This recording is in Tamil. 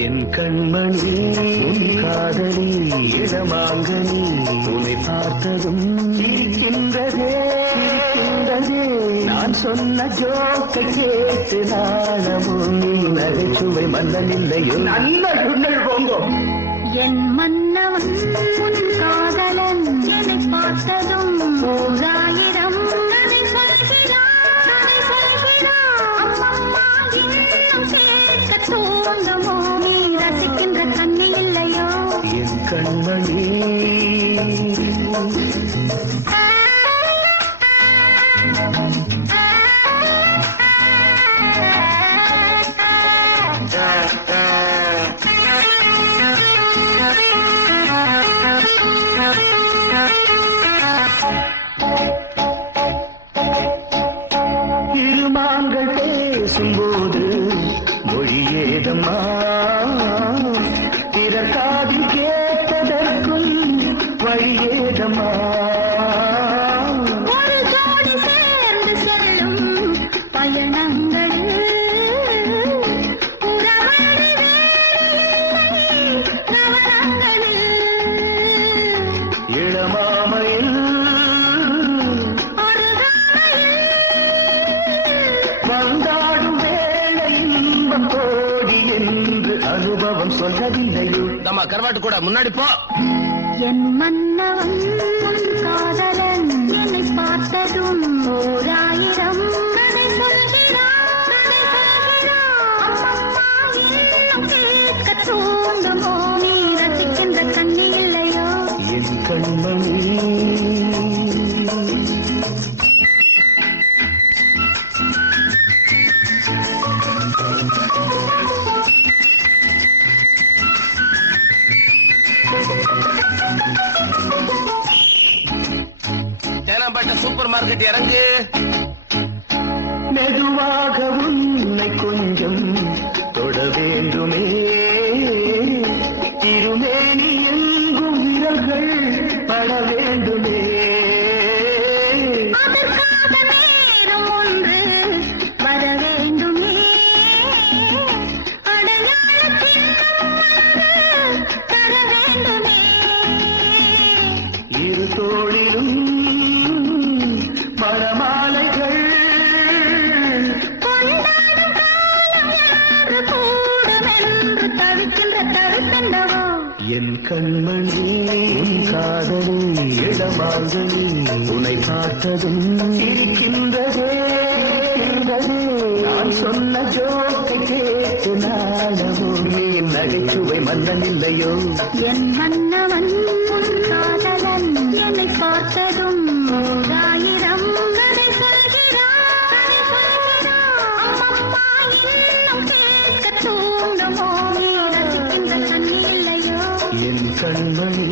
என் கண்மணி உன் காதலி இடமாங்கனி உன்னை பார்த்ததும் இருக்கின்றதே நான் சொன்ன ஜோக்கை கேட்டு நாணமும் நீ நகைச்சுவை மன்னன் இல்லையோ நல்ல சுண்ணல் போங்கோ என் மன்னவன் உன் காதலன் என்னை பார்த்ததும் ஓராயிரம் கதை சொல்கிறான் அம்மம்மா இன்னும் கேட்க தோணுமோ நீ ரசிக்கின்ற கண்ணி இல்லையோ என் கண்மணி இருமாங்கள் பேசும்போது மொழியேதம்மா பிறர் காதில் கேட்பதற்கும் வழியேதம்மா ஒரு ஜோடி சேர்ந்து செல்லும் பயணங்கள் உறவழி வேலையில்லை நவரங்களில் இளமாமையில் வந்தாடும் வேளை இன்பம் கோடி என்று அனுபவம் சொல்லவில்லையோ நம்ம கருவாட்டு கூட முன்னாடி போ என் மன்னவன் உன் காதலன் என்னை பார்த்ததும் ஓராயிரம் கதை சொல்கிறான் அம்மம்மா இன்னும் கேட்க தோணுமோ நீ ரசிக்கின்ற கண்ணி இல்லையோ என் கண்மணி தேனாம்பேட்டை சூப்பர் மார்க்கெட் இறங்கு மெதுவாக உன்னை கொஞ்சம் தொட வேண்டுமே திருமேனி எங்கும் விரல்கள் பட வேண்டுமே அதற்காக நேரம் ஒன்று வர வேண்டுமே அடையாளத்தின் தர வேண்டுமே இரு தோளிலும் மணமாலைகள் கொண்டாடும் காலம் யாரு கூடுமென்று தவிக்கின்ற தருத்தண்டவோ என் கண்மணி உன் காதலி இடமாங்கனி உன்னை பார்த்ததும் இருக்கின்றதே நான் சொன்ன ஜோக்கை கேட்டு நாடவும் நீ நகைச்சுவை மன்னன் இல்லையோ என் மன்னவன் உன் காதலன் என்னை பார்த்ததும் ஓராயிரம் கதை சொல்கிறான் அம்மம்மா இன்னும் கேட்க தூண்டுமோ நீ ரசிக்கின்ற கண்ணி இல்லையோ என் கண்மணி